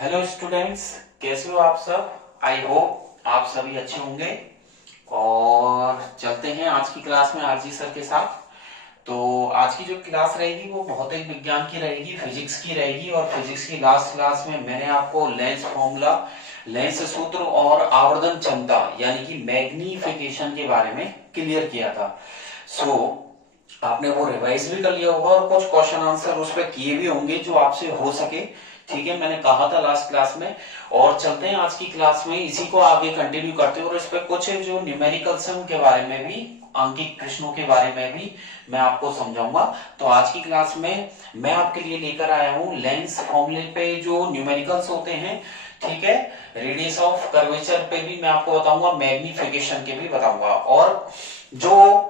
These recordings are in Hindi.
हेलो स्टूडेंट्स, कैसे हो आप सब। आई होप आप सभी अच्छे होंगे। और चलते हैं आज की क्लास में आरजी सर के साथ। तो आज की जो क्लास रहेगी वो भौतिक विज्ञान की रहेगी, फिजिक्स की रहेगी। और फिजिक्स की लास्ट क्लास में मैंने आपको लेंस फॉर्मूला, लेंस सूत्र और आवर्धन क्षमता यानी कि मैग्नीफिकेशन के बारे में क्लियर किया था। सो आपने वो रिवाइज भी कर लिया होगा और कुछ क्वेश्चन आंसर उस पर किए भी होंगे जो आपसे हो सके। ठीक है, मैंने कहा था लास्ट क्लास में। और चलते हैं आज की क्लास में, इसी को आगे कंटिन्यू करते हैं। और इस पे कुछ जो न्यूमेरिकल्स हैं उनके बारे में भी, अंकित प्रश्नों के बारे में भी मैं आपको समझाऊंगा। तो आज की क्लास में मैं आपके लिए लेकर आया हूं लेंस फॉर्मूले पे जो न्यूमेरिकल्स होते हैं। ठीक है, रेडियस ऑफ कर्वेचर पे भी मैं आपको बताऊंगा, मैग्निफिकेशन के भी बताऊंगा। और जो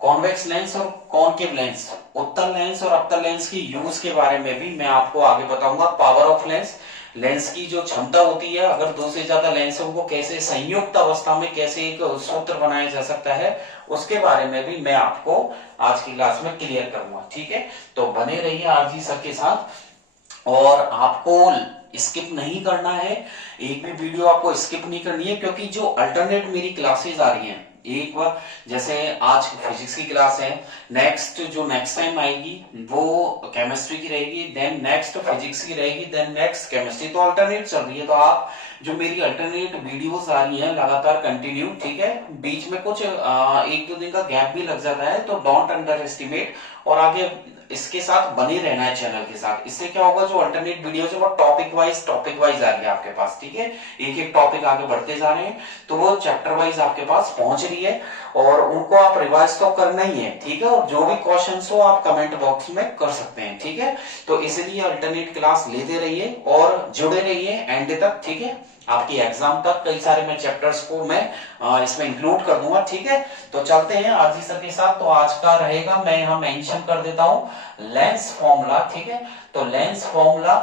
कॉन्वेक्स लेंस और कॉनकेव लेंस, उत्तल लेंस और अवतल लेंस की यूज के बारे में भी मैं आपको आगे बताऊंगा। पावर ऑफ लेंस, लेंस की जो क्षमता होती है, अगर दो से ज्यादा लेंस है उनको कैसे संयुक्त अवस्था में कैसे एक सूत्र बनाया जा सकता है, उसके बारे में भी मैं आपको आज की क्लास में क्लियर करूंगा। ठीक है, तो बने रहिए आरजी सर के साथ। और आपको स्किप नहीं करना है, एक भी वीडियो आपको स्किप नहीं करनी है, क्योंकि जो अल्टरनेट मेरी क्लासेस आ रही हैं, एक बार जैसे आज फिजिक्स की क्लास है, नेक्स्ट जो नेक्स्ट टाइम आएगी वो केमिस्ट्री की रहेगी, देन नेक्स्ट फिजिक्स की रहेगी, देन नेक्स्ट केमिस्ट्री। तो अल्टरनेट चल रही है। तो आप जो मेरी अल्टरनेट वीडियोस आ रही हैं लगातार कंटिन्यू, ठीक है, बीच में कुछ एक दो दिन का गैप भी लग जाता है, तो डोंट अंडर एस्टिमेट। और आगे इसके साथ बने रहना है चैनल के साथ। इससे क्या होगा, जो अल्टरनेट वीडियो है वो टॉपिक वाइज आ रही है आपके पास। ठीक है, एक एक टॉपिक आगे बढ़ते जा रहे हैं, तो वो चैप्टर वाइज आपके पास पहुंच रही है और उनको आप रिवाइज तो करना ही है। ठीक है, और जो भी क्वेश्चंस हो आप कमेंट बॉक्स में कर सकते हैं। ठीक है, तो इसलिए अल्टरनेट क्लास लेते रहिए और जुड़े रहिए एंड तक। ठीक है, आपकी एग्जाम तक कई सारे मैं चैप्टर्स को मैं इसमें इंक्लूड कर दूंगा। ठीक है, तो चलते हैं आरजी सर के साथ। तो आज का रहेगा, मैं यहां मेंशन कर देता हूं लेंस फॉर्मूला। ठीक है, तो लेंस फॉर्मूला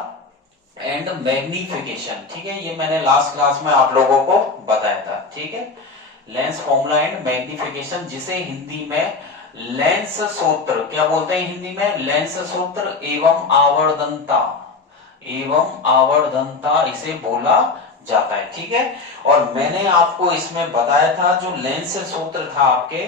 एंड मैग्निफिकेशन। ठीक है, ये मैंने लास्ट क्लास में आप लोगों को बताया था। ठीक है, लेंस फॉर्मूला एंड मैग्निफिकेशन, जिसे हिंदी में लेंस सूत्र क्या बोलते हैं, हिंदी में लेंस सूत्र एवं आवर्धनता, इसे बोला जाता है। ठीक है, और मैंने आपको इसमें बताया था जो लेंस सूत्र था आपके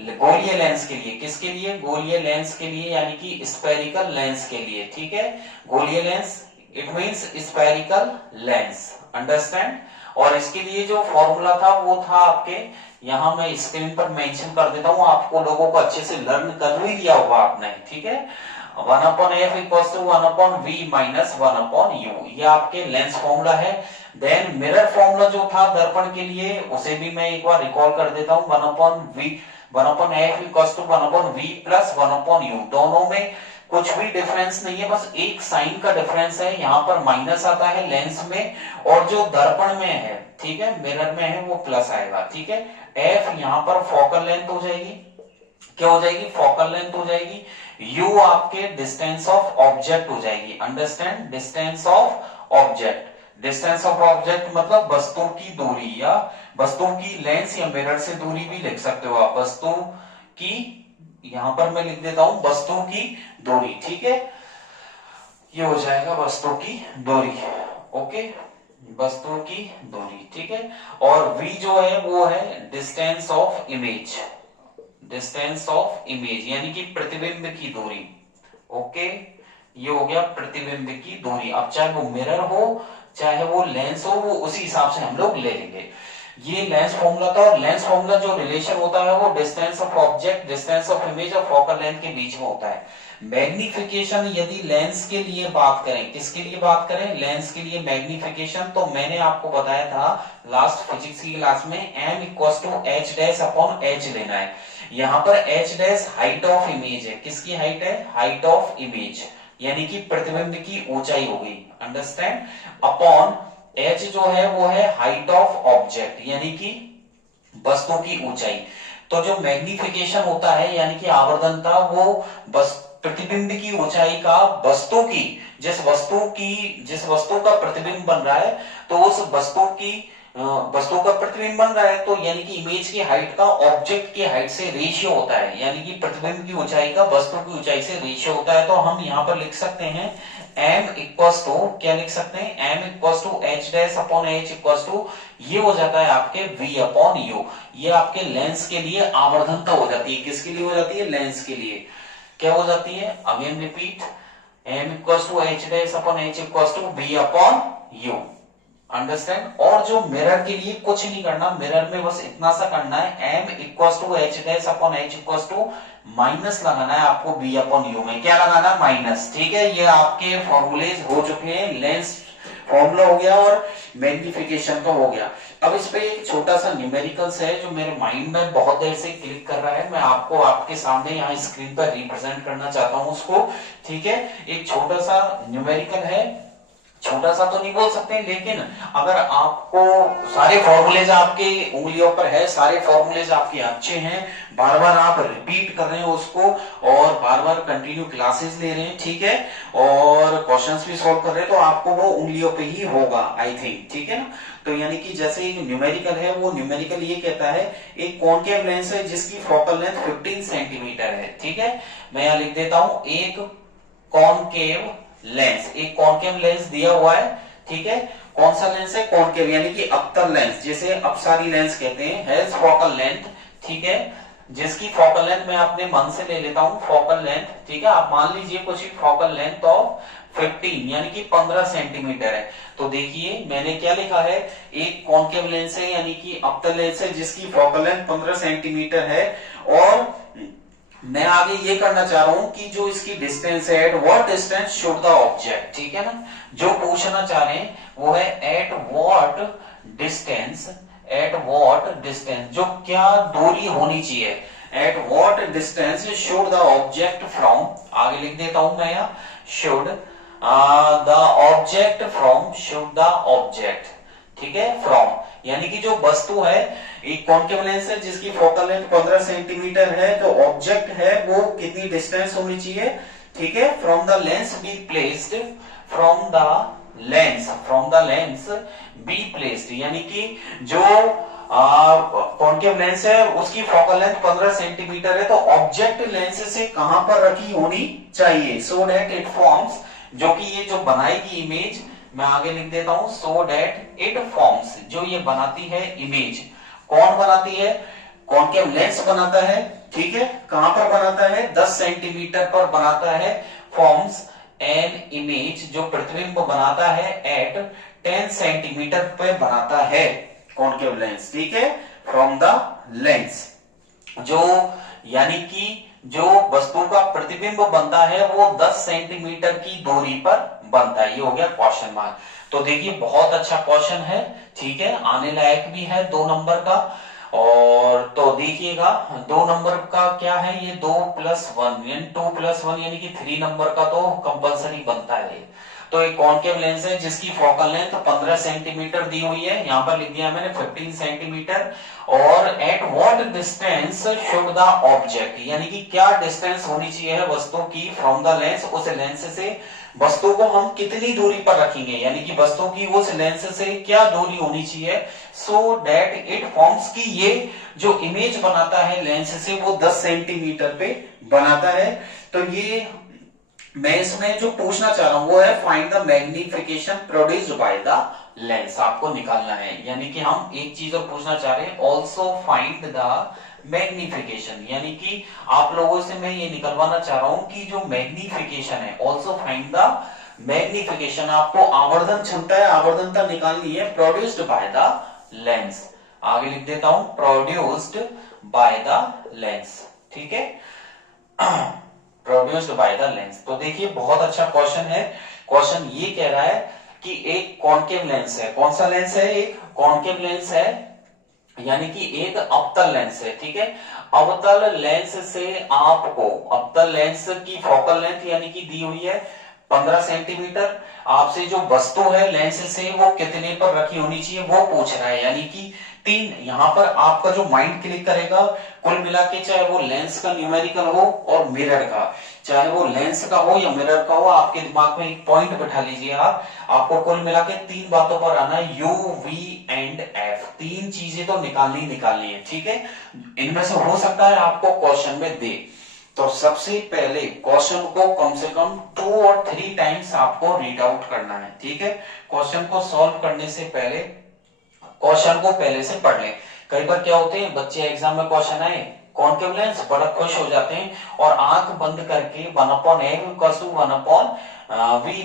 गोलीय लेंस के लिए, किसके लिए, गोलीय लेंस के लिए, यानी कि स्फेरिकल लेंस के लिए। ठीक है, गोलीय lens it means spherical lens, understand. और इसके लिए जो फॉर्मूला था वो था आपके, यहां मैं स्क्रीन पर मेंशन कर देता हूं, आपको लोगों को अच्छे से लर्न कर ही लिया होगा आपने। ठीक है, 1/f equals to 1/v minus 1/u, ये आपके लेंस फॉर्मूला है। देन मिरर फॉर्मूला जो था दर्पण के लिए, उसे भी मैं एक बार रिकॉल कर देता हूं, 1/f equals to 1/v plus 1/u। दोनों में कुछ भी डिफरेंस नहीं है, बस एक साइन का डिफरेंस है, यहाँ पर माइनस आता है लेंस में, और जो दर्पण में है, ठीक है, मिरर में है, वो प्लस आएगा। ठीक है, एफ यहाँ पर फोकल लेंथ हो जाएगी, क्या हो जाएगी, फोकल लेंथ हो जाएगी। यू आपके डिस्टेंस ऑफ ऑब्जेक्ट हो जाएगी, understand, distance of object. Distance of object मतलब वस्तु की दूरी, या वस्तु की लेंस या मिरर से दूरी भी लिख सकते हो आप, वस्तु की, यहां पर मैं लिख देता हूं वस्तु की दूरी। ठीक है, ये हो जाएगा वस्तु की दूरी, ओके, वस्तु की दूरी। ठीक है, और v जो है वो है distance of image, distance of image यानी कि प्रतिबिंब की दूरी। ओके, ये हो गया प्रतिबिंब की दूरी। अब चाहे वो मिरर हो चाहे वो लेंस हो, वो उसी हिसाब से हम लोग ले लेंगे। ये लेंस फॉर्मूला था, और लेंस फॉर्मूला जो रिलेशन होता है वो distance of object, distance of image और फोकल लेंथ के बीच में होता है। मैग्निफिकेशन यदि लेंस के लिए बात करें, किसके लिए बात करें, लेंस के लिए मैग्निफिकेशन, तो मैंने आपको बताया था लास्ट फिजिक्स की क्लास में m equals to h dash upon h लेना है। यहाँ पर h dash height of image है, किसकी हाइट है, हाइट ऑफ इमेज, यानी कि प्रतिबिंब की ऊंचाई हो गई, अंडरस्टैंड, अपॉन h जो है वो है हाइट ऑफ ऑब्जेक्ट, यानी कि वस्तु की ऊंचाई। तो जो मैग्निफिकेशन होता है यानी कि आवर्धनता, वो बस प्रतिबिंब की ऊंचाई का वस्तु की, जिस वस्तु का प्रतिबिंब बन रहा है, तो उस वस्तु का प्रतिबिंब बन रहा है, तो यानी कि इमेज की हाइट का ऑब्जेक्ट की हाइट से रेशियो होता है, यानी कि प्रतिबिंब की ऊंचाई का वस्तु की ऊंचाई से रेशियो होता है। तो हम यहाँ पर लिख सकते हैं m इक्वल्स टू क्या लिख सकते हैं, m equals to h dash upon h equals to ये हो जाता है आपके v अपॉन u। ये आपके लेंस के लिए आवर्धनता हो जाती है। किसके लिए हो जाती है, लेंस के लिए क्या हो जाती है, again repeat, m equals to h dash upon h equals to v upon u। Understand. और जो मिरर के लिए कुछ नहीं करना, मिरर में बस इतना सा करना है, m equals to h dash upon h equals to minus लगाना है आपको v अपॉन u में, क्या लगाना है, माइनस। ठीक है, ये आपके फॉर्मूलेज हो चुके हैं, लेंस फॉर्मूला हो गया और मैग्निफिकेशन का हो गया। अब इस पे एक छोटा सा न्यूमेरिकल्स है जो मेरे माइंड में बहुत देर से क्लिक कर रहा है, मैं आपको आपके सामने यहाँ स्क्रीन पर रिप्रेजेंट करना चाहता हूँ उसको। ठीक है, एक छोटा सा न्यूमेरिकल है, छोटा सा तो नहीं बोल सकते, लेकिन अगर आपको सारे फॉर्मूलेज आपके उंगलियों पर है, सारे फॉर्मूलेज आपके अच्छे हैं, बार बार आप रिपीट कर रहे हैं उसको और बार बार कंटिन्यू क्लासेस ले रहे हैं, ठीक है, और क्वेश्चंस भी सॉल्व कर रहे हैं, तो आपको वो उंगलियों पे ही होगा आई थिंक। ठीक है ना, तो यानी कि जैसे न्यूमेरिकल है, वो न्यूमेरिकल ये कहता है एक कॉनकेव लेंस है जिसकी फोकल लेंथ 15 सेंटीमीटर है। ठीक है, मैं यहां लिख देता हूं, एक कॉनकेव लेंस, एक कॉनकेव लेंस दिया हुआ है। ठीक है, कौन सा लेंस है, कॉनकेव यानी कि अवतल लेंस, जिसे अपसारी लेंस कहते हैं, हैज फोकल लेंथ। ठीक है, जिसकी फोकल लेंथ मैं अपने मन से ले लेता हूं, फोकल लेंथ। ठीक है, आप मान लीजिए कुछ फोकल लेंथ ऑफ 15 यानी कि 15 सेंटीमीटर है। तो देखिए मैंने क्या लिखा है, एक कॉनकेव लेंस है यानी कि अवतल लेंस है जिसकी फोकल लेंथ 15 सेंटीमीटर है, और मैं आगे ये करना चाह रहा हूं कि जो इसकी डिस्टेंस है, at what distance should the object. ठीक है ना, जो पूछना चाह रहे हैं वो है at what distance, at what distance, जो क्या दूरी होनी चाहिए, at what distance should the object from, आगे लिख देता हूं मैं यहां, should the object from, should the object. ठीक है, फ्रॉम यानी कि जो वस्तु है, एक कॉनकेव लेंस है जिसकी फोकल लेंथ 15 सेंटीमीटर है, तो ऑब्जेक्ट है वो कितनी डिस्टेंस होनी चाहिए। ठीक है, from the lens be placed, from the lens, from the lens be placed, यानी कि जो कॉनकेव लेंस है उसकी फोकल लेंथ 15 सेंटीमीटर है, तो ऑब्जेक्ट लेंस से कहां पर रखी होनी चाहिए, सो दैट इट फॉर्म्स, जो कि ये जो बनाएगी इमेज, मैं आगे लिख देता हूं, सो दैट इट फॉर्म्स, जो ये बनाती है इमेज, कौन बनाती है, कॉनकेव लेंस बनाता है। ठीक है, कहां पर बनाता है, 10 सेंटीमीटर पर बनाता है, फॉर्म्स एन इमेज, जो प्रतिबिंब बनाता है, एट 10 सेंटीमीटर पे बनाता है कॉनकेव लेंस। ठीक है, फ्रॉम द लेंस, जो यानी कि जो वस्तु का प्रतिबिंब बनता है वो 10 सेंटीमीटर की दूरी पर बनता है। ये हो गया क्वेश्चन मार्क। तो देखिए बहुत अच्छा क्वेश्चन है, ठीक है, आने लायक भी है 2 नंबर का। और तो देखिएगा 2 नंबर का क्या है, ये 2+1 यानी 2+1 यानी कि 3 नंबर का तो कंपलसरी बनता है। तो एक कॉनकेव लेंस है जिसकी फोकल लेंथ 15 सेंटीमीटर दी हुई है, यहां पर लिख दिया मैंने 15 सेंटीमीटर, और at what distance should the object, यानी कि क्या डिस्टेंस होनी चाहिए वस्तु की फ्रॉम द लेंस, उस लेंस से वस्तु को हम कितनी दूरी पर रखेंगे, यानी कि वस्तु की उस लेंस से क्या दूरी होनी चाहिए, सो दैट इट फॉर्म्स, की ये जो इमेज बनाता है लेंस से वो 10 सेंटीमीटर पे बनाता है। तो ये मैं इसमें जो पूछना चाह रहा हूं वो है find the magnification produced by the lens, आपको निकालना है, यानी कि हम एक चीज और पूछना चाह रहे हैं, ऑल्सो फाइंड द मैग्निफिकेशन, यानी कि आप लोगों से मैं ये निकलवाना चाह रहा हूं कि जो मैग्निफिकेशन है, ऑल्सो फाइंड द मैग्निफिकेशन, आपको आवर्धन क्षमता है, आवर्धनता निकालनी है, प्रोड्यूस्ड बाय द लेंस, आगे लिख देता हूं, प्रोड्यूस्ड बाय द लेंस। ठीक है, प्रोड्यूस्ड बाय द लेंस। तो देखिए बहुत अच्छा क्वेश्चन है। क्वेश्चन ये कह रहा है कि एक कॉनकेव लेंस है, कौन सा लेंस है, एक कॉनकेव लेंस है, यानी कि एक अवतल लेंस है। ठीक है, अवतल लेंस से आपको, अवतल लेंस की फोकल लेंथ यानी कि दी हुई है 15 सेंटीमीटर, आपसे जो वस्तु है लेंस से वो कितने पर रखी होनी चाहिए वो पूछ रहा है, यानी कि 3, यहां पर आपका जो माइंड क्लिक करेगा कुल मिला के, चाहे वो लेंस का न्यूमेरिकल हो और मिरर का, चाहे वो लेंस का हो या मिरर का हो, आपके दिमाग में एक पॉइंट बैठा लीजिए आप, आपको कुल मिला के 3 बातों पर आना है, यू वी एंड एफ, 3 चीजें तो निकालनी ही निकालनी है। ठीक है, इनमें से हो सकता है आपको क्वेश्चन में दे, तो सबसे पहले क्वेश्चन को कम से कम 2 और 3 टाइम्स आपको रीड आउट करना है, ठीक है। क्वेश्चन को सॉल्व करने से पहले क्वेश्चन को पहले से पढ़ लें। कई बार क्या होते हैं, बच्चे एग्जाम में क्वेश्चन आए कॉन्केव लेंस, बड़ा खुश हो जाते हैं और आंख बंद करके 1/m=1/v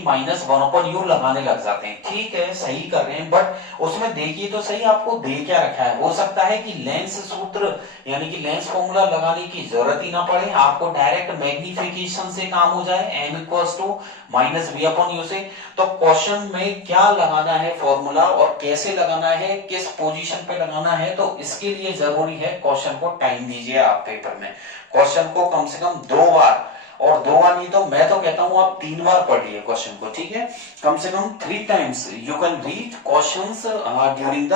-1/u लगाने लग जाते हैं। ठीक है, सही कर रहे हैं, बट उसमें देखिए तो सही आपको दे क्या रखा है। हो सकता है कि लेंस सूत्र यानी कि लेंस फॉर्मूला लगाने की जरूरत ही ना पड़े, आपको डायरेक्ट मैग्निफिकेशन से काम हो जाए, m=-v/u से। तो क्वेश्चन में क्या लगाना है फॉर्मूला और कैसे लगाना है, किस पोजीशन पे लगाना है, तो इसके लिए जरूरी है क्वेश्चन को टाइम दीजिए आप पेपर में। क्वेश्चन को कम से कम 2 बार, और 2 बार नहीं तो मैं तो कहता हूं आप 3 बार पढ़िए क्वेश्चन को, ठीक है। कम से कम 3 times you can read questions during the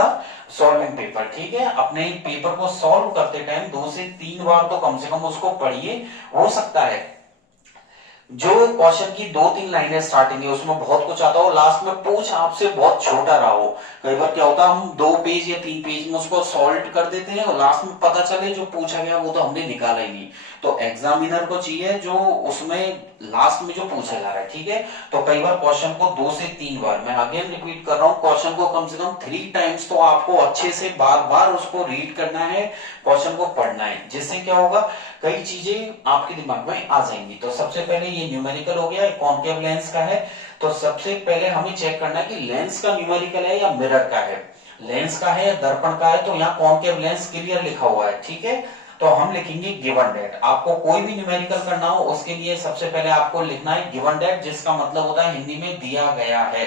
solving paper, ठीक है। अपने पेपर को सॉल्व करते टाइम 2 से 3 बार तो कम से कम उसको पढ़िए। हो सकता है जो क्वेश्चन की 2-3 लाइनें स्टार्टिंग है उसमें बहुत कुछ आता हो, लास्ट में पूछ आपसे बहुत छोटा रहा हो। कई बार क्या होता है, हम 2 पेज या 3 पेज में उसको सॉल्व कर देते हैं और लास्ट में पता चले जो पूछा गया वो तो हमने निकाला ही नहीं। तो एग्जामिनर को चाहिए जो उसमें लास्ट में जो पूछा जा रहा है, ठीक है। तो कई बार क्वेश्चन को 2 से 3 बार, मैं अगेन रिपीट कर रहा हूँ, क्वेश्चन को कम से कम 3 टाइम्स तो आपको अच्छे से बार बार उसको रीड करना है, क्वेश्चन को पढ़ना है। जिससे क्या होगा, कई चीजें आपके दिमाग में आ जाएंगी। तो सबसे पहले ये न्यूमेरिकल हो गया, कॉन्केव लेंस का है। तो सबसे पहले हमें चेक करना है कि लेंस का न्यूमेरिकल है या मिरर का है, लेंस का है या दर्पण का है। तो यहाँ कॉन्केव लेंस क्लियर लिखा हुआ है, ठीक है। तो हम लिखेंगे गिवन डेट। आपको कोई भी न्यूमेरिकल करना हो उसके लिए सबसे पहले आपको लिखना है गिवन डेट, जिसका मतलब होता है हिंदी में दिया गया है,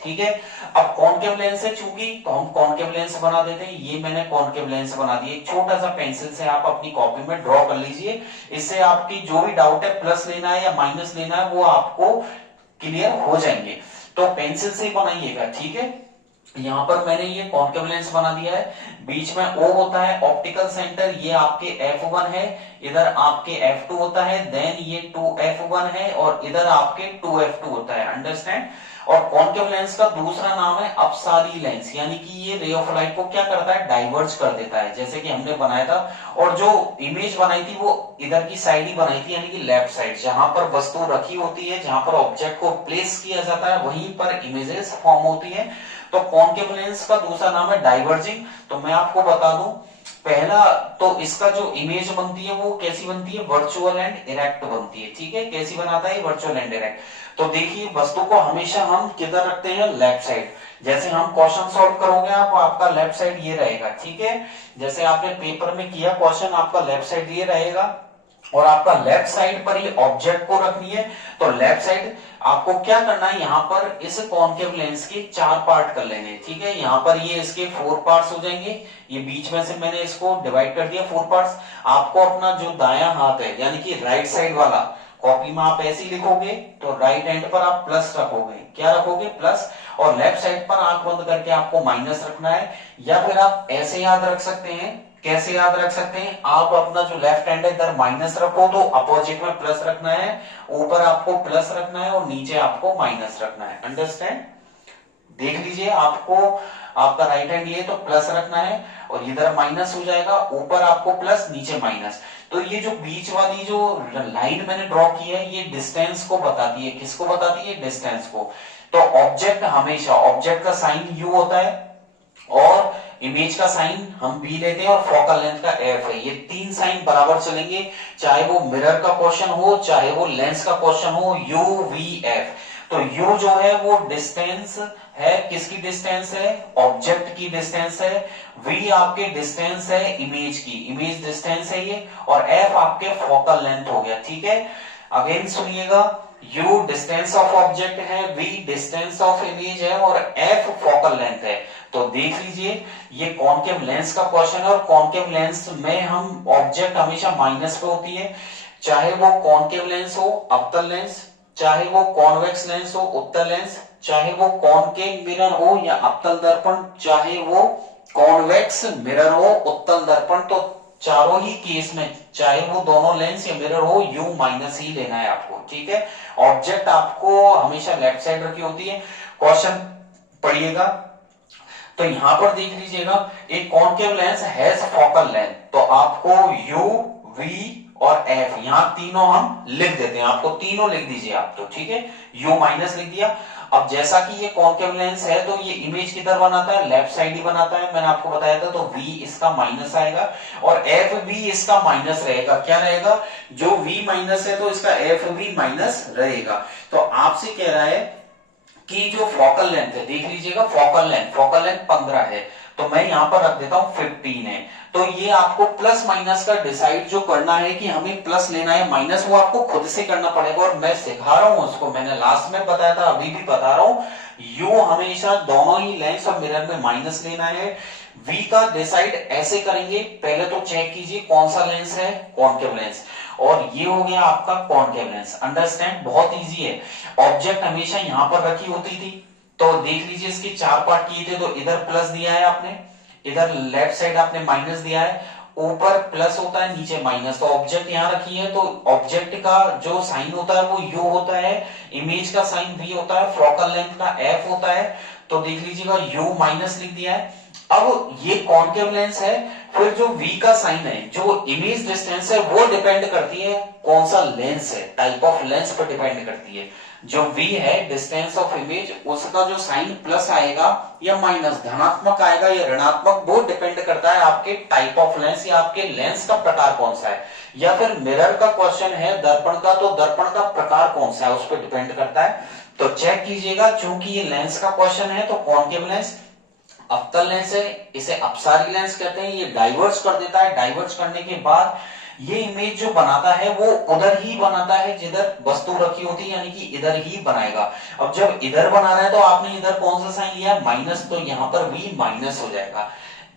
ठीक है। अब कॉन्केव लेंस है चूंकि, तो हम कॉन्केव लेंस बना देते हैं। ये मैंने कॉन्केव लेंस बना दिया, एक छोटा सा पेंसिल से आप अपनी कॉपी में ड्रॉ कर लीजिए। इससे आपकी जो भी डाउट है, प्लस लेना है या माइनस लेना है, वो आपको क्लियर हो जाएंगे। तो पेंसिल से बनाइएगा, ठीक है। यहां पर मैंने ये कॉन्केव लेंस बना दिया है, बीच में O होता है ऑप्टिकल सेंटर, ये आपके F1 है, इधर आपके F2 होता है, देन ये 2F1 है और इधर आपके 2F2 होता है, अंडरस्टैंड। और कॉन्केव लेंस का दूसरा नाम है अपसारी लेंस, यानी कि ये रे ऑफ लाइट को क्या करता है, डाइवर्ज कर देता है, जैसे कि हमने बनाया था। और जो इमेज बनाई थी वो इधर की साइड ही बनाई थी, यानी कि लेफ्ट साइड, जहां पर वस्तु रखी होती है, जहां पर ऑब्जेक्ट को प्लेस किया जाता है, वहीं पर इमेजेस फॉर्म होती है। तो कॉन्केव लेंस का दूसरा नाम है डाइवर्जिंग। तो मैं आपको बता दूं, पहला तो इसका जो इमेज बनती है वो कैसी बनती है, वर्चुअल एंड इरेक्ट बनती है, ठीक है। कैसी बनाता है, वर्चुअल एंड इरेक्ट। तो देखिए वस्तु को हमेशा हम किधर रखते हैं, लेफ्ट साइड। जैसे हम क्वेश्चन सॉल्व करोगे आप, आपका लेफ्ट साइड ये रहेगा, ठीक है। जैसे आपने पेपर में किया क्वेश्चन, आपका लेफ्ट साइड ये रहेगा और आपका लेफ्ट साइड पर ये ऑब्जेक्ट को रखनी है। तो लेफ्ट साइड आपको क्या करना है, यहाँ पर इस कॉन्केव लेंस के 4 पार्ट कर लेने, ठीक है। यहाँ पर ये इसके 4 पार्ट्स हो जाएंगे, ये बीच में से मैंने इसको डिवाइड कर दिया 4 पार्ट्स। आपको अपना जो दायां हाथ है यानी कि राइट साइड वाला, कॉपी में आप ऐसे ही लिखोगे तो राइट हैंड पर आप प्लस रखोगे, क्या रखोगे, प्लस। और लेफ्ट साइड पर आंख बंद करके आपको माइनस रखना है। या फिर आप ऐसे याद रख सकते हैं, कैसे याद रख सकते हैं, आप अपना जो लेफ्ट हैंड है इधर माइनस रखो तो अपोजिट में प्लस रखना है, ऊपर आपको प्लस रखना है और नीचे आपको माइनस रखना है, अंडरस्टैंड। देख लीजिए, आपको आपका राइट हैंड ये तो प्लस रखना है और इधर माइनस हो जाएगा, ऊपर आपको प्लस नीचे माइनस। तो ये जो बीच वाली जो लाइन मैंने ड्रॉ की है ये डिस्टेंस को बताती है, किसको बताती है, डिस्टेंस को। तो ऑब्जेक्ट हमेशा, ऑब्जेक्ट का साइन यू होता है और इमेज का साइन हम बी लेते हैं और फोकल लेंथ का एफ है। ये 3 साइन बराबर चलेंगे, चाहे वो मिरर का क्वेश्चन हो चाहे वो लेंस का क्वेश्चन हो, यू वी एफ। तो यू जो है वो डिस्टेंस है, किसकी डिस्टेंस है, ऑब्जेक्ट की डिस्टेंस है। वी आपके डिस्टेंस है इमेज की, इमेज डिस्टेंस है ये। और एफ आपके फोकल लेंथ हो गया, ठीक है। अगेन सुनिएगा, u डिस्टेंस ऑफ ऑब्जेक्ट है, v डिस्टेंस ऑफ इमेज है और f फोकल लेंथ है। तो देख लीजिए ये कॉन्केव लेंस का क्वेश्चन है और कॉन्केव लेंस में हम ऑब्जेक्ट हमेशा माइनस पे होती है, चाहे वो कॉन्केव लेंस हो अवतल लेंस, चाहे वो कॉन्वेक्स लेंस हो उत्तल लेंस, चाहे वो कॉन्केव मिरर हो या अवतल दर्पण, चाहे वो कॉन्वेक्स मिरर हो उत्तल दर्पण। तो चारों ही केस में चाहे वो दोनों लेंस या मिरर हो, u माइनस ही लेना है आपको, ठीक है। ऑब्जेक्ट आपको हमेशा लेफ्ट साइड रखी होती है। क्वेश्चन पढ़िएगा तो यहां पर देख लीजिएगा, एक concave lens has focal length, तो आपको u v और एफ, यहां तीनों हम लिख देते हैं, आपको तीनों लिख दीजिए आप तो, ठीक है। यू माइनस लिख दिया। अब जैसा कि ये कॉन्केव लेंस है तो ये इमेज किधर बनाता है, लेफ्ट साइड ही बनाता है, मैंने आपको बताया था। तो v इसका माइनस आएगा और एफ भी इसका माइनस रहेगा। क्या रहेगा, जो v माइनस है तो इसका एफ भी माइनस रहेगा। तो आपसे कह रहा है कि जो फोकल लेंथ है, देख लीजिएगा फोकल लेंथ 15 है, तो मैं यहां पर रख देता हूं 15 है। तो ये आपको प्लस माइनस का डिसाइड जो करना है कि हमें प्लस लेना है माइनस, वो आपको खुद से करना पड़ेगा और मैं सिखा रहा हूं उसको। मैंने लास्ट में बताया था, अभी भी बता रहा हूं, यू हमेशा दोनों ही लेंस और मिरर में माइनस लेना है। वी का डिसाइड ऐसे करेंगे, पहले तो चेक कीजिए कौन सा लेंस है, कॉन्केव लेंस, और ये हो गया आपका कॉन्केव लेंस। अंडरस्टैंड, बहुत इजी है। ऑब्जेक्ट हमेशा यहां पर रखी होती थी, तो देख लीजिए इसके 4 पार्ट किए थे, तो इधर प्लस दिया है आपने, इधर लेफ्ट साइड आपने माइनस दिया है, ऊपर प्लस होता है नीचे माइनस। तो ऑब्जेक्ट यहां रखी है, तो ऑब्जेक्ट का जो साइन होता है वो यू होता है, इमेज का साइन वी होता है, फोकल लेंथ का एफ होता है। तो देख लीजिएगा यू माइनस लिख दिया है। अब ये कॉन्केव लेंस है, फिर जो v का साइन है, जो इमेज डिस्टेंस है, वो डिपेंड करती है कौन सा लेंस है, टाइप ऑफ लेंस पर डिपेंड करती है। जो v है डिस्टेंस ऑफ इमेज, उसका जो साइन प्लस आएगा या माइनस, धनात्मक आएगा या ऋणात्मक, वो डिपेंड करता है आपके टाइप ऑफ लेंस या आपके लेंस का प्रकार कौन सा है। या फिर मिरर का क्वेश्चन है दर्पण का, तो दर्पण का प्रकार कौन सा है उस पर डिपेंड करता है। तो चेक कीजिएगा, चूंकि ये लेंस का क्वेश्चन है तो कॉन्केव लेंस अवतल लेंस है, इसे अपसारी लेंस कहते हैं। ये डाइवर्स कर देता है, डाइवर्स करने के बाद ये इमेज जो बनाता है वो उधर ही बनाता है जिधर वस्तु रखी होती है, यानी कि इधर ही बनाएगा। अब जब इधर बना रहा है तो आपने इधर कौन सा साइन लिया है, माइनस, तो यहां पर v माइनस हो जाएगा।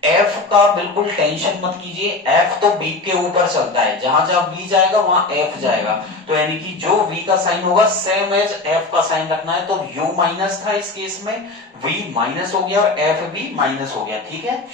एफ का बिल्कुल टेंशन मत कीजिए, एफ तो बी के ऊपर चलता है, जहां जहां बी जाएगा वहां एफ जाएगा। तो यानी कि जो v का साइन होगा सेम एज एफ का साइन रखना है। तो u माइनस था इस केस में, v माइनस हो गया और एफ भी माइनस हो गया, ठीक है।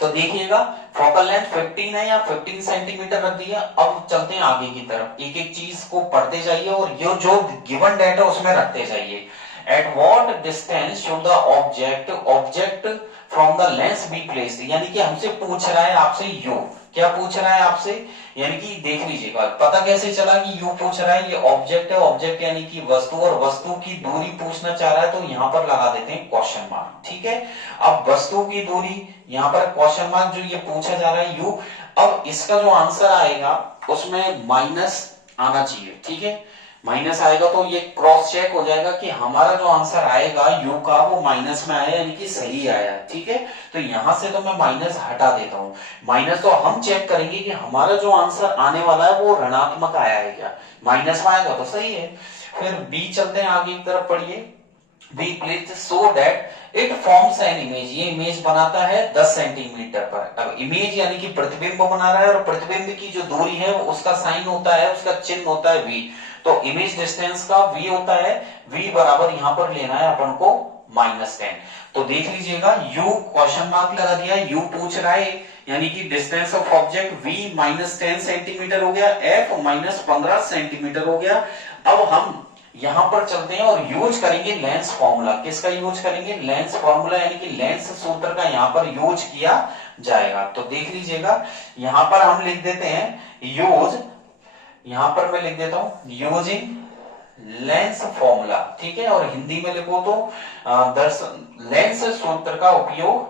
तो देखिएगा फोकल लेंथ 15 है या 15 सेंटीमीटर रख दिया। अब चलते हैं आगे की तरफ, एक एक चीज को पढ़ते जाइए और ये जो गिवन डाटा उसमें रखते जाइए। At what distance should the object from the lens be placed, यानी कि हमसे पूछ रहा है आपसे यू, क्या पूछ रहा है आपसे, यानी कि देख लीजिएगा पता कैसे चला कि यू पूछ रहा है, ये ऑब्जेक्ट है, ऑब्जेक्ट यानी कि वस्तु, और वस्तु की दूरी पूछना चाह रहा है, तो यहां पर लगा देते हैं क्वेश्चन मार्क, ठीक है। अब वस्तु की दूरी यहां पर क्वेश्चन मार्क, जो ये पूछा जा रहा है यू, अब इसका जो आंसर आएगा उसमें माइनस आना चाहिए, ठीक है। माइनस आएगा तो ये क्रॉस चेक हो जाएगा कि हमारा जो आंसर आएगा यू का वो माइनस में आया, यानी कि सही आया, ठीक है। तो यहां से तो मैं माइनस हटा देता हूं। माइनस तो हम चेक करेंगे कि हमारा जो आंसर आने वाला है वो ऋणात्मक आया है क्या, माइनस में आएगा तो सही है। फिर बी चलते हैं आगे की तरफ, पढ़िए। Be placed so that it forms an image, ये इमेज बनाता है 10 सेंटीमीटर पर। अब इमेज यानी कि प्रतिबिंब बना रहा है, और प्रतिबिंब की जो दूरी है उसका साइन होता है, उसका चिन्ह होता है v। तो इमेज डिस्टेंस का v होता है, v बराबर यहां पर लेना है अपन को -10। तो देख लीजिएगा u क्वेश्चन मार्क लगा दिया, u पूछ रहा है, यानी कि distance of object v -10 centimetre हो गया, f -15 सेंटीमीटर हो गया। अब हम यहां पर चलते हैं और यूज करेंगे लेंस फॉर्मूला। किसका यूज करेंगे, लेंस फॉर्मूला, यानी कि लेंस सूत्र का यहां पर यूज किया जाएगा। तो देख लीजिएगा यहां पर हम लिख देते हैं यूज, यहां पर मैं लिख देता हूं यूजिंग लेंस फॉर्मूला, ठीक है। और हिंदी में लिखो तो लेंस सूत्र का उपयोग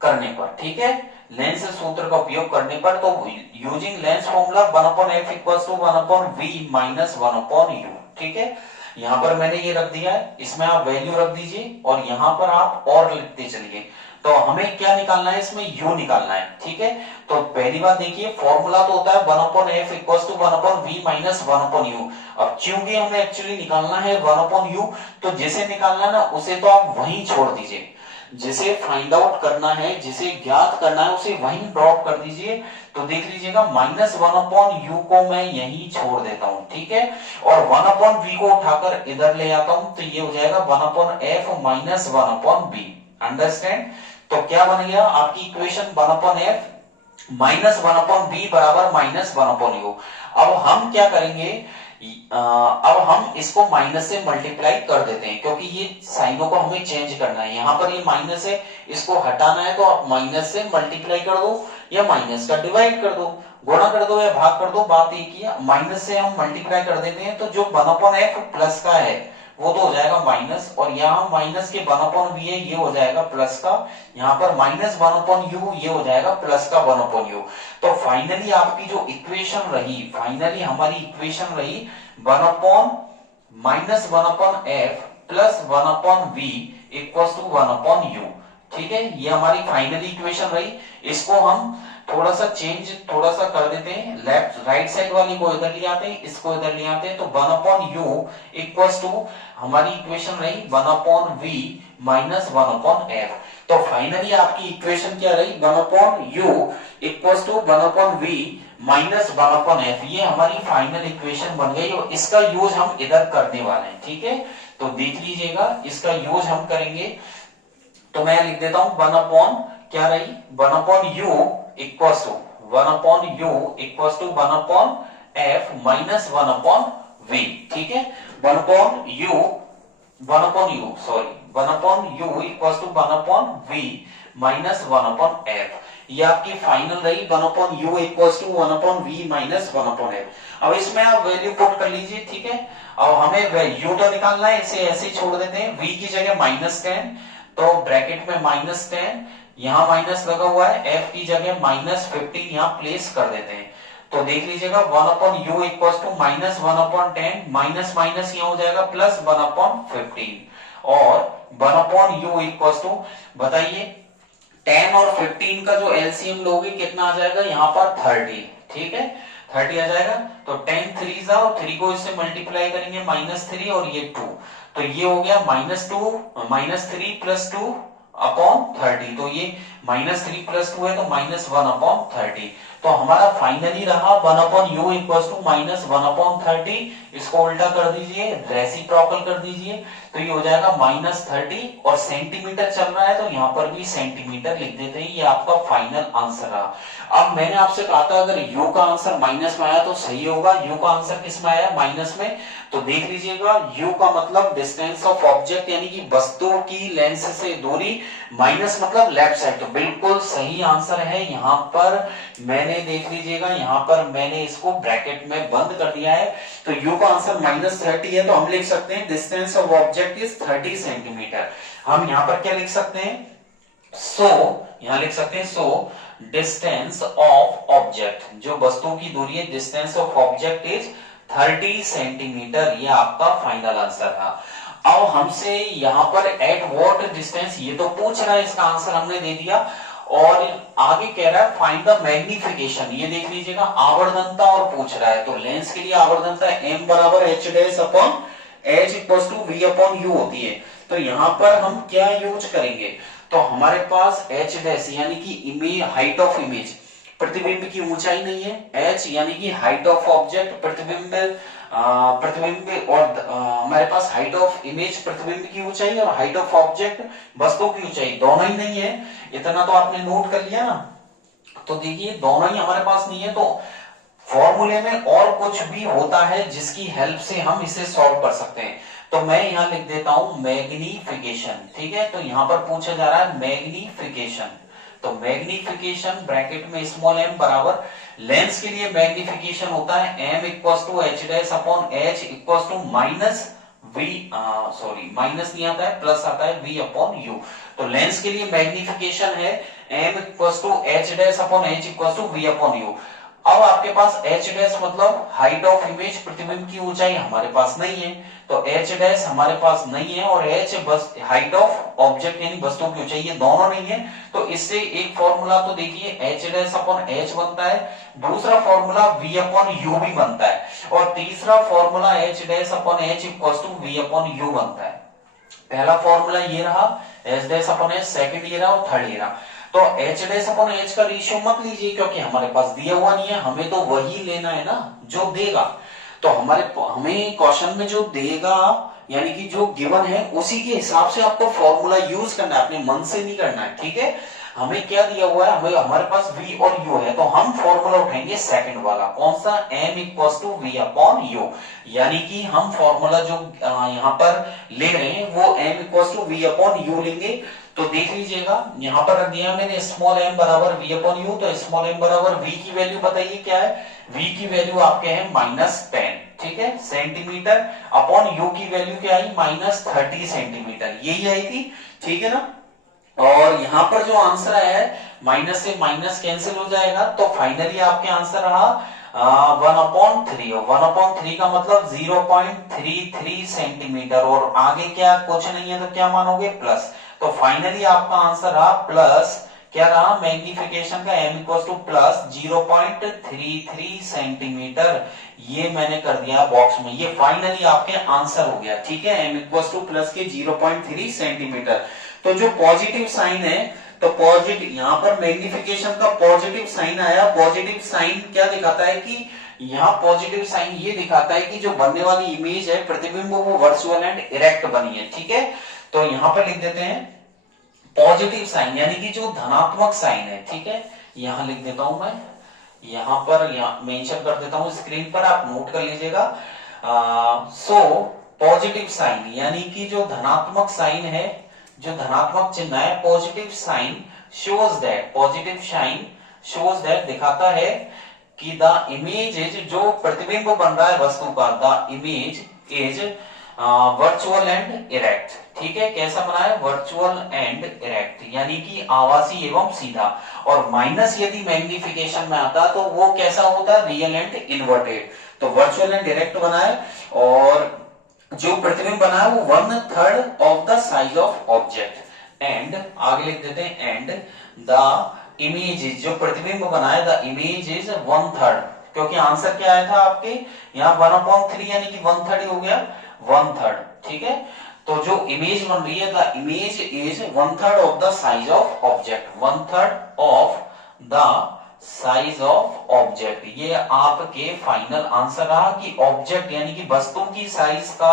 करने पर, ठीक है, लेंस सूत्र का उपयोग करने पर। तो using lens formula 1/f = 1/v - 1/u, ठीक है। यहां पर मैंने ये रख दिया है, इसमें आप वैल्यू रख दीजिए और यहां पर आप और लिखते चलिए। तो हमें क्या निकालना है, इसमें u निकालना है, ठीक है। तो पहली बात देखिए, फॉर्मूला तो होता है 1/f = 1/v - 1/u। अब चूंकि हमें एक्चुअली निकालना है 1/u, तो जिसे निकालना है ना उसे तो आप वहीं छोड़ दीजिए, जिसे फाइंड आउट करना है, जिसे ज्ञात करना है उसे वहीं ड्रॉप कर दीजिए। तो देख लीजिएगा -1/u को मैं यहीं छोड़ देता हूं, ठीक है। और 1/v को उठाकर इधर ले आता हूं, तो ये हो जाएगा 1/f - 1/v। अंडरस्टैंड। तो क्या बन गया आपकी इक्वेशन, 1/f - 1/v बराबर -1/u। अब हम क्या करेंगे, अब हम इसको माइनस से मल्टीप्लाई कर देते हैं क्योंकि ये साइनों को हमें चेंज करना है। यहाँ पर ये माइनस है, इसको हटाना है तो आप माइनस से मल्टीप्लाई कर दो या माइनस का डिवाइड कर दो, गुणा कर दो या भाग कर दो, बात एक ही है। माइनस से हम मल्टीप्लाई कर देते हैं तो जो 1/f प्लस का है वो तो हो जाएगा माइनस, और यहाँ माइनस के 1/v है ये हो जाएगा प्लस का, यहाँ पर माइनस 1/u ये हो जाएगा प्लस का 1/u। तो फाइनली आपकी जो इक्वेशन रही, फाइनली हमारी इक्वेशन रही 1/(-1/f plus 1/v equals to 1/u। ठीक है, ये हमारी फाइनली इक्वेशन रही। इसको हम थोड़ा सा चेंज थोड़ा सा कर देते हैं, लेफ्ट राइट साइड वाली को इधर ले आते हैं, इसको इधर ले आते हैं, तो 1/u इक्वल्स टू हमारी इक्वेशन रही 1/v माइनस 1/f। तो फाइनली आपकी इक्वेशन क्या रही 1/u equals to 1/v minus 1/f। ये हमारी फाइनल इक्वेशन बन गई और इसका यूज हम इधर करने वाले हैं। ठीक है, तो देख लीजिएगा इसका यूज हम करेंगे। तो मैं लिख देता हूं 1/ क्या रही 1/u equals to 1/u equals to 1/f minus 1/v। ठीक है, 1/u equals to 1/v minus 1/f। ये आपकी फाइनल रही 1/u equals to 1/v minus 1/f। अब इसमें आप वैल्यू पुट कर लीजिए। ठीक है, अब हमें u तो निकालना है, इसे ऐसे ही छोड़ देते हैं। v की जगह -10, तो ब्रैकेट में -10, यहां माइनस लगा हुआ है, f की जगह -15 यहां प्लेस कर देते हैं। तो देख लीजिएगा 1/u equals to minus 1/10, minus minus यहां हो जाएगा प्लस 1/15, और 1/u इक्वल्स टू बताइए 10 और 15 का जो एलसीएम लोगे कितना आ जाएगा यहाँ पर 30। ठीक है, 30 आ जाएगा। तो 10 3 जा, और 3 को इससे मल्टीप्लाई करेंगे -3 और ये 2, तो ये हो गया -3 प्लस 2 अपॉन 30। तो ये -3 प्लस 2 है तो -1/30। तो हमारा फाइनली रहा 1/u इक्वल्स टू -1/30। इसको उल्टा कर दीजिए, रेसिप्रोकल कर दीजिए, तो ये हो जाएगा -30, और सेंटीमीटर चल रहा है तो यहाँ पर भी सेंटीमीटर लिख देते हैं। ये आपका फाइनल आंसर रहा। अब मैंने आपसे कहा था अगर u का आंसर माइनस में आया तो सही होगा, u का आंसर किस में आया माइनस में। तो देख लीजिएगा u का मतलब डिस्टेंस ऑफ ऑब्जेक्ट यानी कि वस्तु की लेंस से दूरी, माइनस मतलब लेफ्ट साइड, तो बिल्कुल सही आंसर है। यहाँ पर मैंने देख लीजिएगा, यहाँ पर मैंने इसको ब्रैकेट में बंद कर दिया है। तो u का आंसर -30 है, तो हम लिख सकते हैं distance of object is 30 centimetre. हम यहाँ पर क्या लिख सकते हैं, यहाँ लिख सकते हैं सो डिस्टेंस ऑफ ऑब्जेक्ट, जो वस्तु की दूरी है, distance of object is 30 centimetre. ये आपका फाइनल आंसर था। अब हमसे यहाँ पर एट व्हाट डिस्टेंस ये तो पूछ रहा है, इसका आंसर हमने दे दिया, और आगे कह रहा है फाइंड द मैग्निफिकेशन। ये देख लीजिएगा आवर्धनता और पूछ रहा है, तो लेंस के लिए आवर्धनता m बराबर h' इक्वल्स टू v/u होती है। तो यहाँ पर हम क्या यूज करेंगे, तो हमारे पास h' यानी कि इमेज, हाइट ऑफ इमेज, प्रतिबिंब की ऊंचाई नहीं है, h यानी कि हाइट ऑफ ऑब्जेक्ट, प्रतिबिंब और हमारे पास हाइट ऑफ इमेज प्रतिबिंब की ऊंचाई और हाइट ऑफ ऑब्जेक्ट वस्तु की ऊंचाई दोनों ही नहीं है। इतना तो आपने नोट कर लिया ना। तो देखिए दोनों ही हमारे पास नहीं है, तो फॉर्मूले में और कुछ भी होता है जिसकी हेल्प से हम इसे सॉल्व कर सकते हैं। तो मैं यहां लिख देता हूं मैग्निफिकेशन। ठीक है, तो यहां पर पूछा जा रहा है मैग्निफिकेशन। तो मैग्निफिकेशन ब्रैकेट में स्मॉल m बराबर, लेंस के लिए मैग्निफिकेशन होता है m equals to h' equals to minus नहीं आता है, प्लस आता है v/u। तो लेंस के लिए मैग्निफिकेशन है m equals to h' equals to v/u। अब आपके पास h' मतलब हाइट ऑफ इमेज, प्रतिबिंब की ऊंचाई हमारे पास नहीं है, तो h' हमारे पास नहीं है, और h बस हाइट ऑफ ऑब्जेक्ट यानी वस्तु की ऊंचाई, ये दोनों नहीं है। तो इससे एक फॉर्मूला तो देखिए h' बनता है, दूसरा फॉर्मूला v/u भी बनता है, और तीसरा formula h' equals to v/u बनता है। पहला फॉर्मूला ये रहा h'/h, सेकंड ये रहा और थर्ड ये रहा। तो h' का रेशियो मत लीजिए क्योंकि हमारे पास दिया हुआ नहीं है, हमें तो वही लेना है ना जो देगा। तो हमें क्वेश्चन में जो देगा यानी कि जो गिवन है उसी के हिसाब से आपको फॉर्मूला यूज करना है, अपने मन से नहीं करना है। ठीक है, हमें क्या दिया हुआ है, हमें हमारे पास v और u है, तो हम फॉर्मूला उठाएंगे सेकंड वाला, कौन सा, m equal to v upon u. यानी कि हम फॉर्मूला जो यहाँ पर ले रहे हैं वो m equal to v upon u लेंगे। तो देख लीजिएगा यहाँ पर रख दिया मैंने स्मॉल m बराबर v अपॉन यू, तो स्मॉल m बराबर v की वैल्यू बताइए क्या है, v की वैल्यू आपके है -10, ठीक है, सेंटीमीटर, अपॉन u की वैल्यू क्या आई, -30 सेंटीमीटर, यही आई थी, ठीक है ना। और यहाँ पर जो आंसर है माइनस से माइनस कैंसिल हो जाएगा, तो फाइनली आपके आंसर रहा 1/3। 1/3 का मतलब 0.33 सेंटीमीटर, और आगे क्या कुछ नहीं है तो क्या मानोगे, प्लस। तो फाइनली आपका आंसर रहा प्लस, क्या रहा, मैग्निफिकेशन का m equal two plus 0.33 centimetre, ये मैंने कर दिया बॉक्स में, ये फाइनली आपके आंसर हो गया, ठीक है, m इक्वल टू प्लस के 0.3 सेंटीमीटर। तो जो पॉजिटिव साइन है, तो पॉजिटिव यहाँ पर मैग्निफिकेशन का पॉजिटिव साइन आया, पॉजिटिव साइन क्या दिखाता है कि यहाँ पॉजिटिव साइन ये दिखाता है कि जो बनने वाली इमेज है प्रतिबिंब वो वर्चुअल एंड इरेक्ट बनी है, ठीक है। तो यहाँ पर लिख देते हैं पॉजिटिव साइन, यानी कि जो धनात्मक साइन है, ठीक है, यहां लिख देता हूं मैं, यहां पर मेंशन कर देता हूं स्क्रीन पर, आप नोट कर लीजिएगा। सो पॉजिटिव साइन यानी कि जो धनात्मक साइन है, जो धनात्मक चिन्ह है, positive sign shows that, positive sign shows that दिखाता है कि द इमेज इज, जो प्रतिबिंब बन रहा है वस्तु का, the image is virtual and erect, ठीक है, कैसा बना है, वर्चुअल एंड इरेक्ट, यानी कि आभासी एवं सीधा। और माइनस यदि मैग्निफिकेशन में आता तो वो कैसा होता है, रियल एंड इन्वर्टेड। तो वर्चुअल एंड इरेक्ट बना है, और जो प्रतिबिंब बना है वो 1/3 of the size of object. And आगे लिख देते हैं, एंड द इमेज इज, जो प्रतिबिंब बना है, द इमेज इज 1/3, क्योंकि आंसर क्या आया था आपके यहाँ 1/3 यानी कि 1/3 हो गया, 1/3, ठीक है। तो जो इमेज बन रही है, the image is 1/3 of the size of object, 1/3 of the size of object, ये आपके फाइनल आंसर रहा कि ऑब्जेक्ट यानी कि वस्तु की साइज का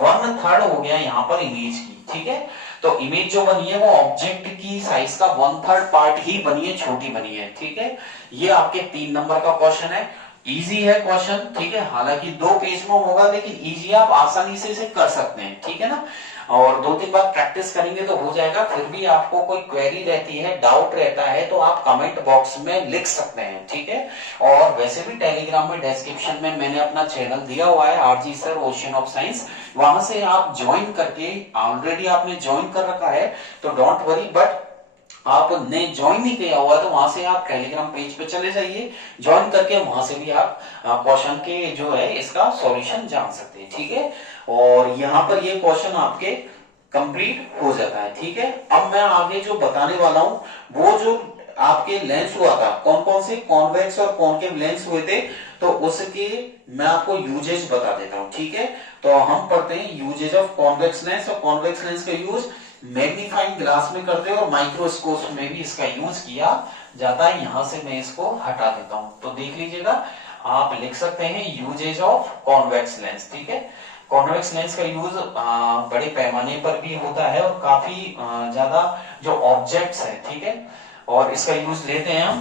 1/3 हो गया यहाँ पर इमेज की, ठीक है। तो इमेज जो बनी है वो ऑब्जेक्ट की साइज का 1/3 पार्ट ही बनी है, छोटी बनी है, ठीक है। ये आपके 3 नंबर का क्वेश्चन है, इजी है क्वेश्चन, ठीक है, हालांकि 2 पेज में होगा लेकिन इजी, आप आसानी से इसे कर सकते हैं, ठीक है ना। और 2-3 बार प्रैक्टिस करेंगे तो हो जाएगा। फिर भी आपको कोई क्वेरी रहती है, डाउट रहता है, तो आप कमेंट बॉक्स में लिख सकते हैं, ठीक है। और वैसे भी टेलीग्राम में डिस्क्रिप्शन में मैंने अपना चैनल दिया हुआ है, RG sir ocean of science, वहां से आप ज्वाइन करके, ऑलरेडी आपने ज्वाइन कर रखा है तो डोंट वरी, बट आपने ज्वाइन नहीं किया हुआ तो वहां से आप टेलीग्राम पेज पे चले जाइए, ज्वाइन करके वहां से भी आप क्वेश्चन के जो है इसका सॉल्यूशन जान सकते हैं, ठीक है। और यहाँ पर ये क्वेश्चन आपके कंप्लीट हो जाता है, ठीक है। अब मैं आगे जो बताने वाला हूं वो जो आपके लेंस हुआ था, कौन कौन से कॉन्वेक्स और कॉनकेव लेंस हुए थे, तो उसके मैं आपको यूजेज बता देता हूं, ठीक है। तो हम पढ़ते हैं यूजेज ऑफ कॉन्वेक्स लेंस, और कॉन्वेक्स लेंस का यूज मैग्नीफाइंग ग्लास में करते हैं और माइक्रोस्कोप में भी इसका यूज किया जाता है। यहां से मैं इसको हटा देता हूं, तो देख लीजिएगा, आप लिख सकते हैं यूजेज ऑफ कॉन्वेक्स लेंस, ठीक है। कॉन्वेक्स लेंस का यूज बड़े पैमाने पर भी होता है और काफी ज्यादा जो ऑब्जेक्ट्स है, ठीक है, और इसका यूज लेते हैं हम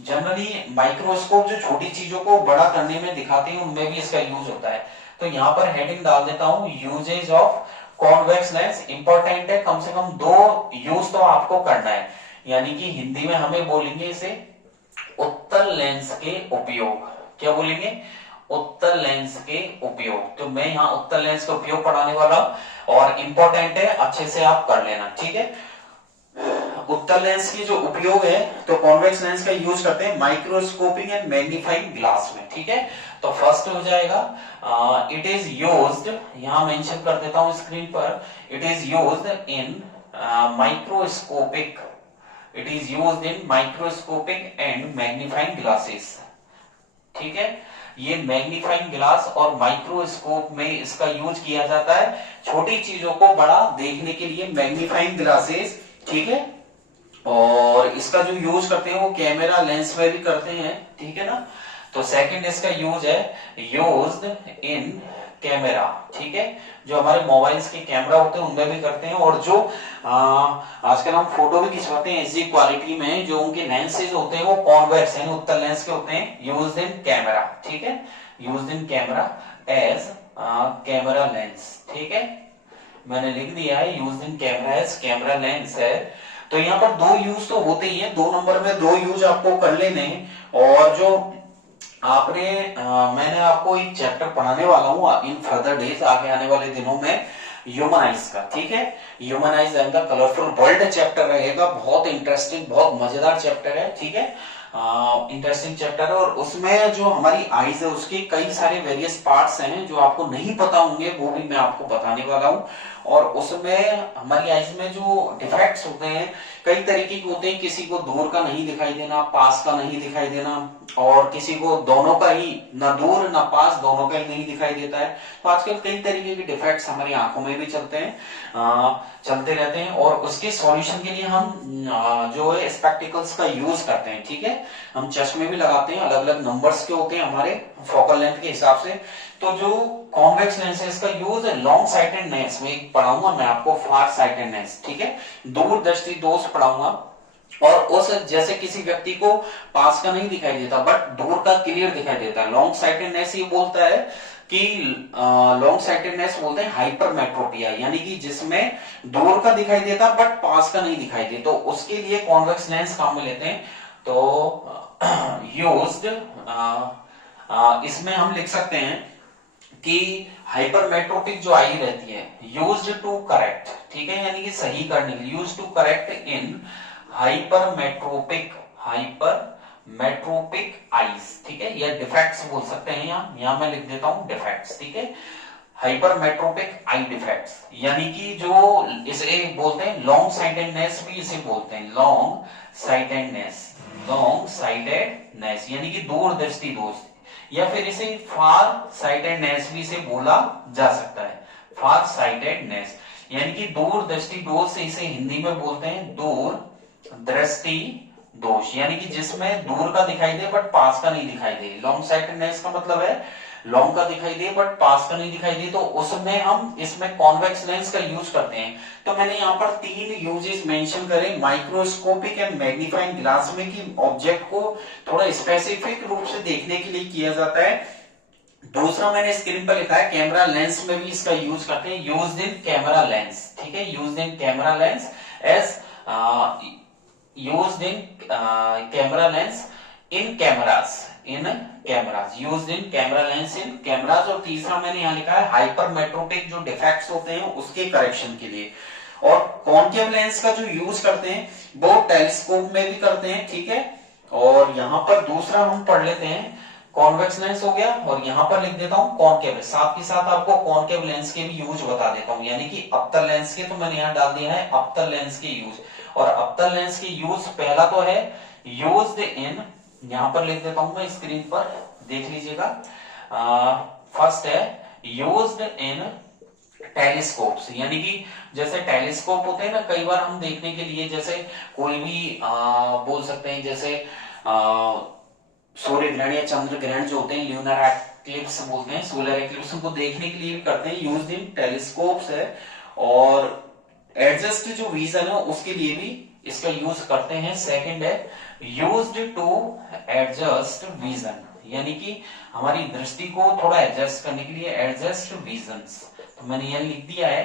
जनरली माइक्रोस्कोप, जो छोटी चीजों को बड़ा करने में दिखाते हैं उनमें भी इसका यूज होता है। तो यहाँ पर हेडिंग डाल देता हूं, uses of convex lens. Important है, कम से कम 2 यूज तो आपको करना है, यानी कि हिंदी में हमें बोलेंगे इसे उत्तल लेंस के उपयोग, क्या बोलेंगे, उत्तल लेंस के उपयोग। तो मैं यहाँ उत्तल लेंस का उपयोग पढ़ाने वाला हूं और इंपॉर्टेंट है, अच्छे से आप कर लेना, ठीक है। उत्तल लेंस की जो उपयोग है, तो कॉन्वेक्स लेंस का यूज करते हैं माइक्रोस्कोपिंग एंड मैग्नीफाइंग ग्लास में, ठीक है। तो फर्स्ट हो जाएगा, इट इज यूज्ड, यहां मेंशन कर देता हूं स्क्रीन पर, it is used in microscopic, it is used in microscopic and magnifying glasses, ठीक है। ये मैग्नीफाइंग ग्लास और माइक्रोस्कोप में इसका यूज किया जाता है, छोटी चीजों को बड़ा देखने के लिए मैग्नीफाइंग ग्लासेस, ठीक है। और इसका जो यूज करते हैं वो कैमरा लेंस में भी करते हैं, ठीक है ना। तो सेकंड इसका यूज है, यूज्ड इन कैमरा, ठीक है, जो हमारे मोबाइल्स के कैमरा होते हैं उनमें भी करते हैं, और जो आजकल हम फोटो भी खिंचवाते हैं एचडी क्वालिटी में, जो उनके लेंसेज होते हैं वो कॉन्वेक्स यानी उत्तल लेंस के होते हैं, यूज्ड इन कैमरा, ठीक है, used in camera as camera lens, ठीक है, मैंने लिख दिया है used in camera as camera lens है। तो यहाँ पर दो यूज तो होते ही है, 2 नंबर में 2 यूज आपको कर लेने हैं। और जो आपने मैंने आपको एक चैप्टर पढ़ाने वाला हूँ इन फर्दर डेज, आगे आने वाले दिनों में, ह्यूमन आइज का, ठीक है, human eyes and the colourful world chapter रहेगा, बहुत इंटरेस्टिंग बहुत मजेदार चैप्टर है, ठीक है, इंटरेस्टिंग चैप्टर है। और उसमें जो हमारी आइज है उसके कई सारे वेरियस पार्ट्स हैं जो आपको नहीं पता होंगे, वो भी मैं आपको बताने वाला हूँ। और उसमें हमारी आइज में जो डिफेक्ट्स होते हैं कई तरीके के होते हैं, किसी को दूर का नहीं दिखाई देना, पास का नहीं दिखाई देना, और किसी को दोनों का ही, ना दूर ना पास, दोनों का ही नहीं दिखाई देता है। तो आजकल कई तरीके के डिफेक्ट्स हमारी आंखों में भी चलते हैं, चलते रहते हैं, और उसके सॉल्यूशन के लिए हम जो है स्पेक्टिकल्स का यूज करते हैं, ठीक है, हम चश्मे भी लगाते हैं, अलग अलग नंबर्स के होते हैं हमारे फोकल लेंथ के हिसाब से। तो जो कॉन्वेक्स लेंस है इसका यूज है लॉन्ग साइटेडनेस में पढ़ाऊंगा मैं आपको, फार साइटेडनेस, ठीक है, दूरदृष्टि दोष पढ़ाऊंगा। और उस जैसे किसी व्यक्ति को पास का नहीं दिखाई देता बट दूर का क्लियर दिखाई देता है, लॉन्ग साइटेडनेस ये बोलता है कि लॉन्ग साइटेडनेस बोलते हैं हाइपरमेट्रोपिया, यानी कि जिसमें दूर का दिखाई देता बट पास का नहीं दिखाई दे, तो उसके लिए कॉन्वेक्स लेंस काम में लेते हैं। तो यूज्ड इसमें हम लिख सकते हैं कि हाइपरमेट्रोपिक जो आई रहती है, यूज्ड टू करेक्ट, ठीक है, यानी कि सही करने के लिए, used to correct in hypermetropic eyes, ठीक है, या डिफेक्ट्स बोल सकते हैं, यहां मैं लिख देता हूं डिफेक्ट्स, ठीक है, हाइपरमेट्रोपिक आई डिफेक्ट्स, यानी कि जो इसे बोलते हैं लॉन्ग साइटेडनेस भी इसे बोलते हैं, लॉन्ग साइटेडनेस यानी कि दूरदृष्टि दोष, या फिर इसे फार साइटेडनेस भी इसे बोला जा सकता है, फार साइटेडनेस यानी कि दूरदृष्टि दोष से इसे हिंदी में बोलते हैं दूर दृष्टि दोष, यानी कि जिसमें दूर का दिखाई दे बट पास का नहीं दिखाई दे। लॉन्ग साइटेडनेस का मतलब है लॉन्ग का दिखाई दे बट पास का नहीं दिखाई दे, तो उसमें हम इसमें कॉन्वेक्स लेंस का यूज करते हैं। तो मैंने यहाँ पर 3 यूजेस मेंशन करे माइक्रोस्कोपिक एंड मैग्नीफाइंग ग्लास में, कि ऑब्जेक्ट को थोड़ा स्पेसिफिक रूप से देखने के लिए किया जाता है। दूसरा मैंने स्क्रीन पर लिखा है कैमरा लेंस में भी इसका यूज करते हैं, यूज्ड इन कैमरा लेंस, ठीक है, used in camera lens as used in camera lens in cameras, used in camera lens in cameras. और तीसरा मैंने यहाँ लिखा है हाइपरमेट्रोपिक जो डिफेक्ट्स होते हैं उसके करेक्शन के लिए। और कॉन्केव लेंस का जो यूज करते हैं वो टेलीस्कोप में भी करते हैं, ठीक है। और यहाँ पर दूसरा हम पढ़ लेते हैं, कॉन्वेक्स लेंस हो गया, और यहाँ पर लिख देता हूँ कॉन्केव, साथ ही साथ आपको कॉन्केव लेंस के भी यूज बता देता हूँ, यानी कि अवतल लेंस के, तो मैंने यहाँ डाल दिया है अवतल लेंस के यूज। और अवतल लेंस के यूज पहला तो है यूज्ड इन, यहां पर लिख देता हूं मैं स्क्रीन पर, देख लीजिएगा। फर्स्ट है यूज्ड इन टेलीस्कोप्स, यानी कि जैसे टेलीस्कोप होते हैं ना, कई बार हम देखने के लिए, जैसे कोई भी बोल सकते हैं, जैसे सूर्य ग्रहण या चंद्र ग्रहण जो होते हैं, ल्यूनर एक्लिप्स बोलते हैं, सोलर एक्लिप्स, उनको देखने के लिए भी करते हैं, यूज्ड इन टेलीस्कोप्स है। और एडजस्ट जो विजन है उसके लिए भी इसका यूज करते हैं। सेकंड है यूज्ड टू एडजस्ट विजन, यानी कि हमारी दृष्टि को थोड़ा एडजस्ट करने के लिए, एडजस्ट विजन्स, तो मैंने यह लिख दिया है।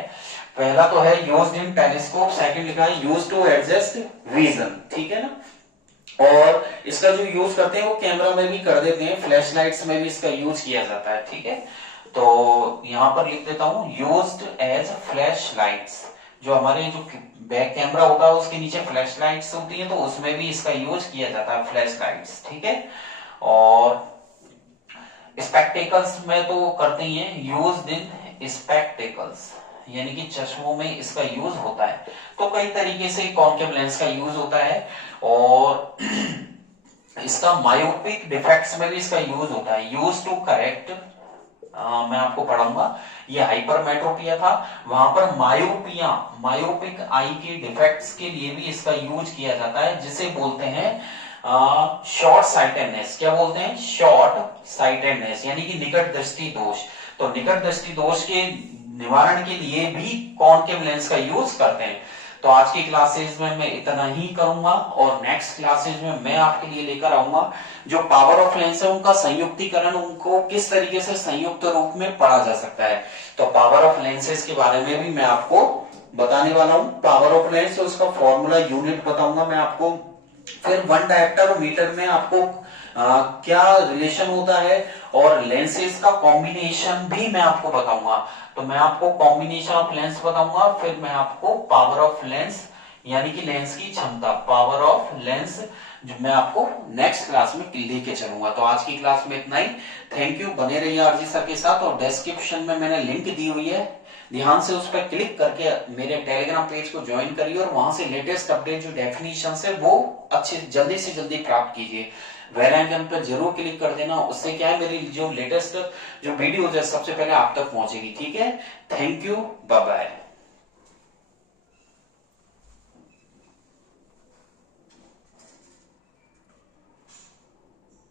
पहला तो है यूज्ड इन टेलीस्कोप, सेकंड लिखा है यूज्ड टू एडजस्ट विजन, ठीक है ना। और इसका जो यूज करते हैं वो कैमरा में भी कर देते हैं, फ्लैश लाइट्स में भी इसका यूज किया जाता है, ठीक है। तो यहां पर लिख देता हूं यूज्ड एज फ्लैश लाइट्स, जो हमारे जो बैक कैमरा होता है उसके नीचे फ्लैश लाइट्स होती है, तो उसमें भी इसका यूज किया जाता है, फ्लैश लाइट्स, ठीक है। और स्पेक्टेकल्स में तो करते ही हैं, यूज्ड इन स्पेक्टेकल्स, यानी कि चश्मों में इसका यूज होता है। तो कई तरीके से कॉन्केव लेंस का यूज होता है। और इसका मायोपिक डिफेक्ट्स में भी इसका यूज होता है, यूज टू करेक्ट, मैं आपको पढ़ाऊंगा। ये हाइपरमेट्रोपिया था, वहां पर मायोपिक आई के डिफेक्ट्स के लिए भी इसका यूज किया जाता है, जिसे बोलते हैं शॉर्ट साइटेडनेस। क्या बोलते हैं? शॉर्ट साइटेडनेस, यानी कि निकट दृष्टि दोष। तो निकट दृष्टि दोष के निवारण के लिए भी कॉनकेव लेंस का यूज करते हैं। तो आज की क्लासेस में मैं इतना ही करूंगा और नेक्स्ट क्लासेस में मैं आपके लिए लेकर आऊंगा जो पावर ऑफ लेंस है उनका संयुक्तिकरण, उनको किस तरीके से संयुक्त रूप में पढ़ा जा सकता है। तो पावर ऑफ लेंसेज के बारे में भी मैं आपको बताने वाला हूं। पावर ऑफ लेंस उसका फॉर्मूला यूनिट बताऊंगा मैं आपको, फिर 1 डायोप्टर और मीटर में आपको क्या रिलेशन होता है और लेंसेज का कॉम्बिनेशन भी मैं आपको बताऊंगा। तो मैं आपको कॉम्बिनेशन ऑफ लेंस बताऊंगा, फिर मैं आपको पावर ऑफ लेंस यानी कि लेंस की क्षमता, पावर ऑफ लेंस जो मैं आपको नेक्स्ट क्लास में लेके चलूंगा। तो आज की क्लास में इतना ही। थैंक यू, बने रहिए आरजी सर के साथ। और डिस्क्रिप्शन में मैंने लिंक दी हुई है, ध्यान से उस पर क्लिक करके मेरे टेलीग्राम पेज को ज्वाइन करिए और वहां से लेटेस्ट अपडेट जो डेफिनेशन है वो अच्छे जल्दी से जल्दी प्राप्त कीजिए। बेल आइकन पर जरूर क्लिक कर देना, उससे क्या है मेरी जो लेटेस्ट जो वीडियो है सबसे पहले आप तक पहुंचेगी। ठीक है, थैंक यू, बाय बाय।